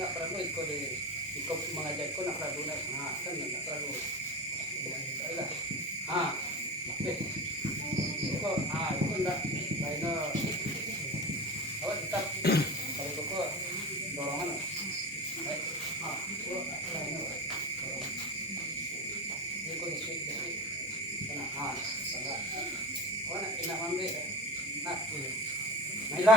Nakralo ko di ikaw mga jay ko nakralo na kan nakralo ala okay ko ko nda lain na awat tap kalau ko dorongan ay ko lain na di ko disi kana sanga wana ina mambe na naila